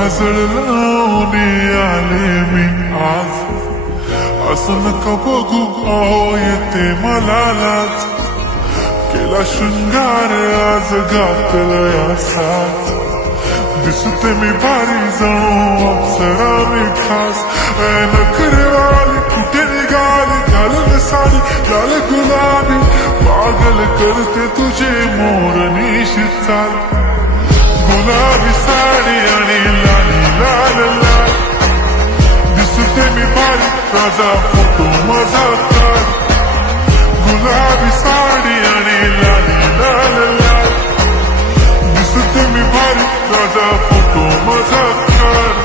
काजळ लावून आले मी आज, असं नका बघू अहो येते मला लाज, केला शृंगार आज घातला साज, दिसते मी भारी जणू अप्सरा मी खास, नखरेवाली कुठे निघाली घालून साडी लाल गुलाबी, पागल करते तुझे मोरनीशी चाल, गुलाबी साडी आणि लाली लाल लाल, दिसते मी भारी राजा फोटो माझा काढ, गुलाबी साडी आणि लाली लाल लाल, दिसते मी भारी राजा फोटो माझा काढ.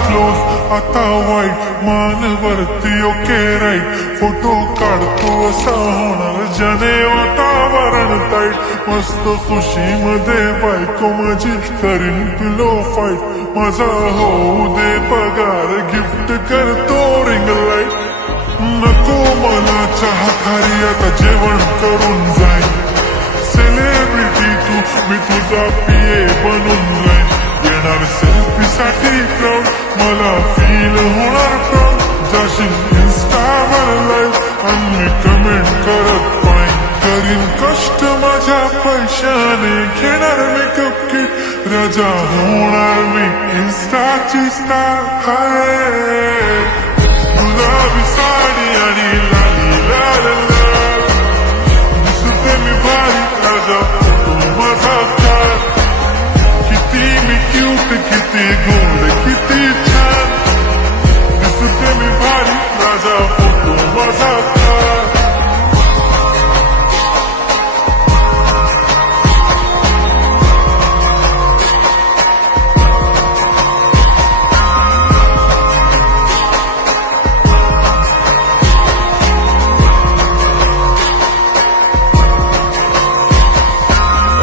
क्लोज आता वाईट मानवरती ओके राईट, फोटो काढतो असा होणार जने वातावरण ताईट, मस्त खुशीमध्ये बायको माझी करीन पिलो फाईट, माझा होऊ दे पगार गिफ्ट करतो रिंग लाईट, नको मला चहा खारी आता जेवण करून जाईल, सेलिब्रिटी तू मी तुझा पिये बनून जाईल, येणार सेल्फी साठी क्राऊड मला फील होणार प्राऊड, जाशील इन्स्टावर लाईव्ह आणि कमेंट करत पाहिन, करीन कष्ट माझ्या पैशाने घेणार मेकअप किट, राजा होणार मी इन्स्टाची स्टार. हाय गुलाबी साडी आणि लाली लाल लाल, दिसते मी भारी राजा फोटो माझा काढ, किती मी क्यूट किती गोड किती छान, दिसते मी भारी राजा फोटो माझा काढ.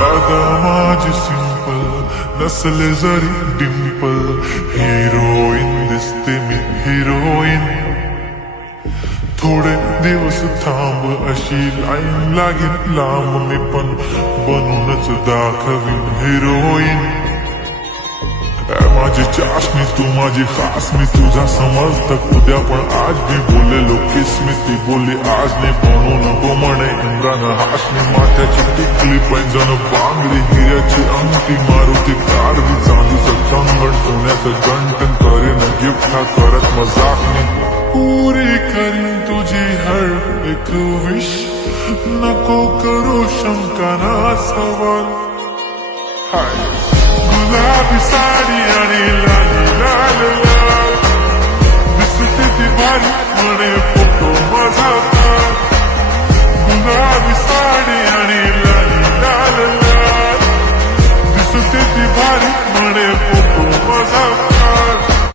आता माझी सिंपल नसले जरी डिंपल, हिरोईन दिसते मी हिरोईन, थोडे दिवस थांब अशी लाईन लागेल लांब, मी पण बनूनच दाखवीन हिरोईन, माझी चाशनी तू माझी खास, मी तुझा समर्थक उद्या पण आज मी बोललेलो किसमी, ती बोलली आज नाही बनू नको म्हणे इम्रान हाशमी, माथ्याची टिकली पैंजण बांगडी हिऱ्याची अंगठी, मारुती कारवी चांदीचं कंगण, सोन्याचं गंटन, करीन गिफ्ट हा करत मजाक मी, पुरी करीन तुझी हर एक विश, नको करू शंका ना सवाल. हाय गुलाबी साडी आणि लाली लाल लाल, दिसते ती भारी म्हणे फोटो माझा काढ, गुलाबी साडी आणि लाली लाल लाल, दिसते ती भारी म्हणे फोटो माझा